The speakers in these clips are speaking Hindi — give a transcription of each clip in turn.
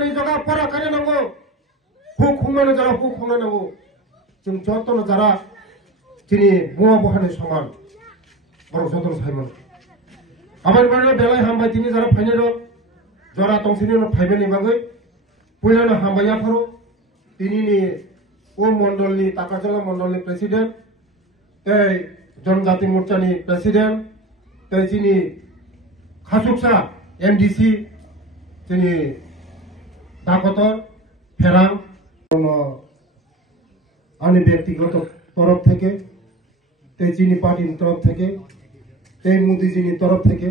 Hamani Joga Pora Kanyanango, who Kumana Jara, who Kumanago, Jim Joton Jara, Tini, Moabohan Saman, or Soton Simon. Aban Bella Hamba Tini Jara Panero, Jora Tonsino Pavani Bagay, Pulana Hambayafaro, Tini, O Mondoli, Takajala Mondoli President, John Jati Murchani President, Tini Khasuksa MDC, Tini Dakotor, Perang, Ani ବ୍ୟক্তিগত তরফ থেকে তেজিনি পার্টির তরফ থেকে এই মুদিজিনি তরফ থেকে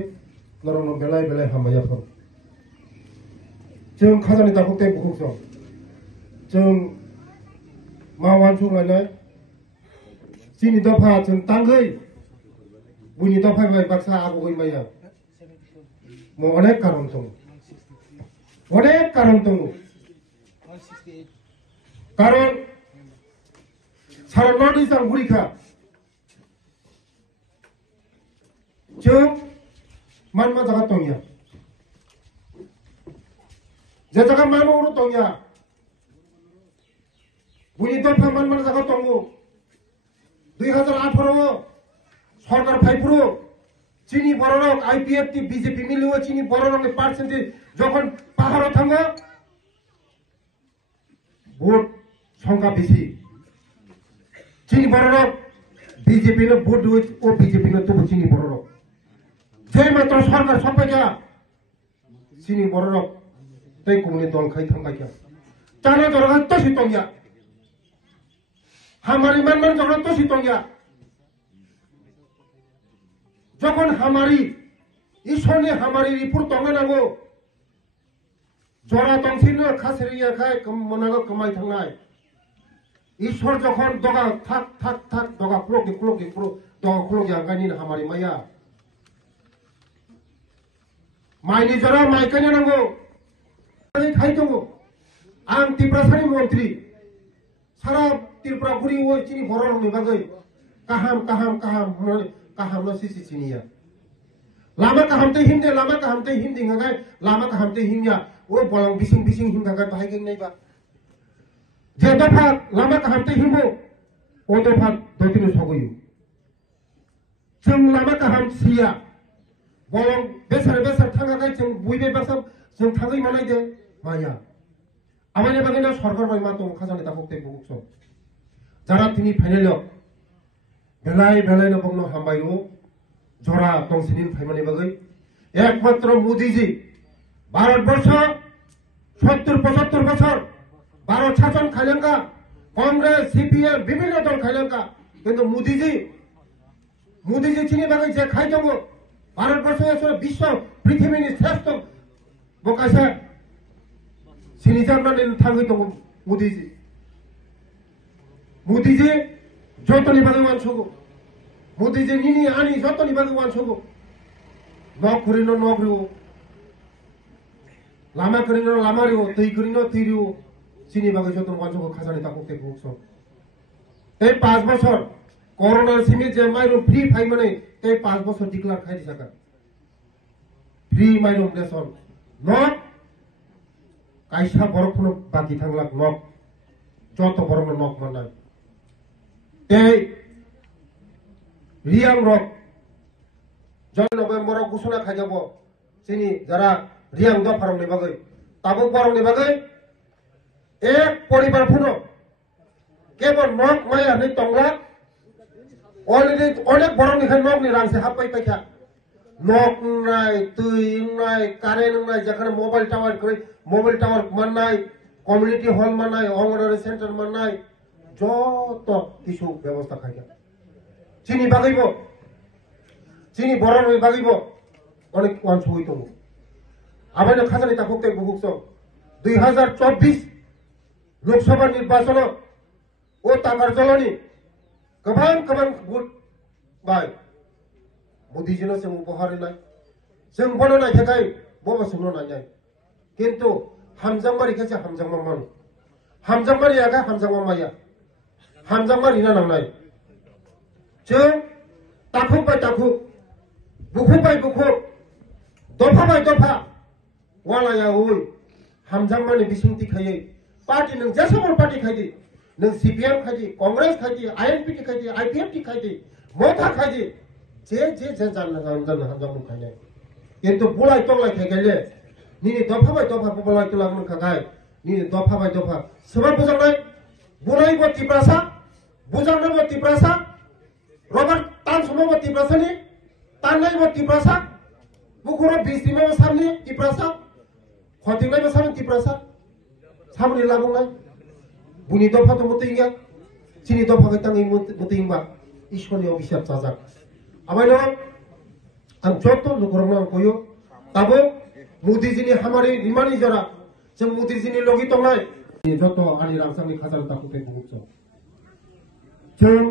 নরম বেলায় বেলায় হামবায়া ফর जों खाजानि दाखौते बुखौ जों मावान सुंलायनाय जिनि दफा जों तांगै बुनि दफा बाय बाक्सा आगै माया अनेक कारण दं कारण सारा नर्थ इस्ट आंगुरिखा जों मानमा जागा दंया जे जागा मानो दंया बुनि दफा मानमा जागा दंगो 2018 सरकार फाइपुरो चीनी बररक आईपीएफटी बीजेपी मिलियो चीनी बररक पार्सेंटेज যখন পাহাড় থাঙ্গো ভোট সংখ্যা বেশি चीनी बररक बीजेपी ने भोट दियो ओ बीजेपी ने तो चीनी बररक जे मात्र सरकार सफाइया चीनी बररक तै कुमनि दल खाइ थांगाया जाना जरगा तो सितंगिया हमारी मनमान जरगा तो सितंगिया যখন हमारी ईश्वरने हमारी रिपोर्ट तंगानांगो जरा तंसिनो खासरिया खाय मनागो कमाय थांनाय ईश्वर जखन दगा थाक थाक थाक दगा क्लोगे दगा क्लोगे आंगानि हमारी माया माइनि जरा माइकानि नांगो खाय दंगो आं त्रिपुरासानि मन्त्रि सारा त्रिपुरापुरि ओ चिनि बररनि बागै kaham lo sisi siniya lama kahamte hinde ngagai lama kahamte hingya o bolang bising hingagai bahai geng nai ba je dofa lama kahamte himbo o dofa dotinu sogoyu जों lama kaham siya bolang besar thangagai जों buibe basam जों thangai manai de maya amane bagena sarkar bai ma tong khajani ta hokte bukso jara tini final बेलाय न बंगनो हामबायो जरा तंसिनि फाइमानि बागै एकमात्र मोदी जी भारत वर्ष 70-75 বছর भारत शासन खाइलेंका कांग्रेस सीपीएम विभिन्न दल खाइलेंका किंतु मोदी जी चिनि बागै जे खाइ दंगो भारत वर्ष विश्व पृथ्वीनि श्रेष्ठ बकासे सिनि जामनानै थाङै दंगो मोदी जी जतनी बागै वानसोगो मोदी जी निनि आनी जतनी बागै वानसोगो नखरिनो नगरियो लामा करिनो लामारियो दै करिनो दैरियो सिनि बागै जतन वानसोगो खाजानि ताकते बुकसो ए 5 বছর করোনা सिमि जे माइरो फ्री फाइमाने ए 5 বছর डिक्लेयर खाइ दिसाका फ्री माइरो देसन न काइसा बरखनो बाकी थांलाक न जत बरनो नक मानाय रियां रक जन नभेम्बर घोषणा खाइजाबो सिनि जरा रियां दफारंनि बागै ताबो बरंनि बागै एक परिवार फुनो केवल नक माया नै तंगला अलरेडी अनेक बरंनि खाय नकनि रांसे हाबबाय पाइखा नक नाय दै नाय कारेन्ट नाय जखन मोबाइल टावर माननाय कम्युनिटी हॉल माननाय अंगनवाड़ी सेंटर माननाय যত কিছু ব্যবস্থা খাইয়া চিনি বাগাইব চিনি বরণ বাগাইব অনেক ওয়ান সই দङ আবাইनो খাজানি তাকতে বুকছ 2024 লোকসভা নির্বাচন ও টাকার জলনি गोबां ভোট बाय मोदीजिनो जों उपहार होनाय जों बनायनाय थाखाय बबा सोंनो नायनाय किन्तु हामजांबारि खासे हामजांमा मान हामजांबारि आगा हामजांमा माया हामजांबारि ना नांनाय जों ताखु बाय ताखु बुखु बाय बुखु दफा बाय दफा वालाया ओइ हामजामानि बिसिंथि खायै पार्टी नों जेसेबां पार्टी खायदि नों CPM खायदि कांग्रेस खायदि INPT खायदि IPFT खायदि मथा खायदि जे जानो हामजाम खायनाय किन्तु बुलाय तंलाय खायगाले निनि दफा बाय दफा बुलाय तंलाय मोनखागाय निनि दफा बाय दफा सोबा बुजांनाय बुलाय बो तिब्रासा बुजांनाय बो तिब्रासा रबार तान समाव बो तिब्रासानि ताननाय बो तिब्रासा बुखुरा बिस्तिमा बो सामनि तिब्रासा खतिंनाय बो सामनि तिब्रासा सामनि लाबुंनाय बुनि दफा तो मुतिंगा सिनि दफा गैताङै मुतिंबा ईश्वरनि अभिशाप जाजाक आबायनो आं जत्तो लुगरंनो आं कयो ताबो मोदीजीनि हामारि रिमानि जरा जों मोदीजीनि लगी तंनाय जत्तो आनि रामसांनि खाजार ताकुते बुंगो जों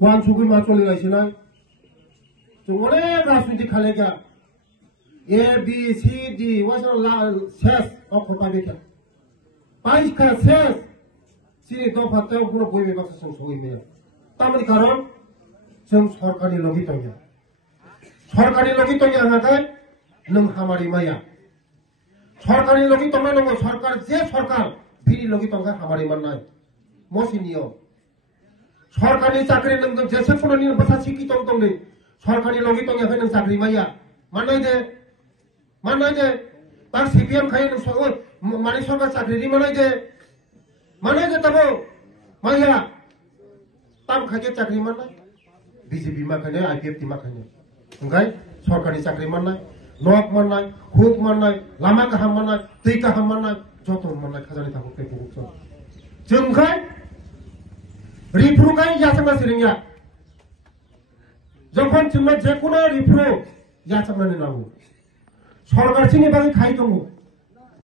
वान सुगुइ मा चलिगासिनाय जों अनेक राजनीति खालायगा ABCD वाजो सेस अखरपा बेखा पाइखा सेस सिनि दफा तेव गुनो बयबे बाक्सा जों सहैबाय तामनि कारण जों सरकारनि लगी तंया सरकारनि लगी तंया हागाय नों हामारि माया सरकारनि लगी तंनाय नंगौ सरकार जे सरकार बिनि लगी तंगा हामारि माननाय मसि नियम सरकारनि चाकरि नों जेसे फुननि बसा सिखि तंनि सरकारनि लगी तंया नों चाकरि माया माननाय दे तार CPM खाय नों माने सरकार चाकरि माननाय दे तबो माया ताम खाय चाकरि माननाय BJP माखायनो IPFT माखायनो ओंखाय सरकारनि चाकरि माननाय नक माननाय हुक माननाय लामा गाहाम माननाय दै गाहाम माननाय जतन माननाय खाजानि थाखो बुंगो जोंखाय रिफ्रुखाय यासांना सिरिंया जखन जोंना जेखुनु रिफ्रु यासांनानै नांगौ सरकारसिनि बागै खाय दङ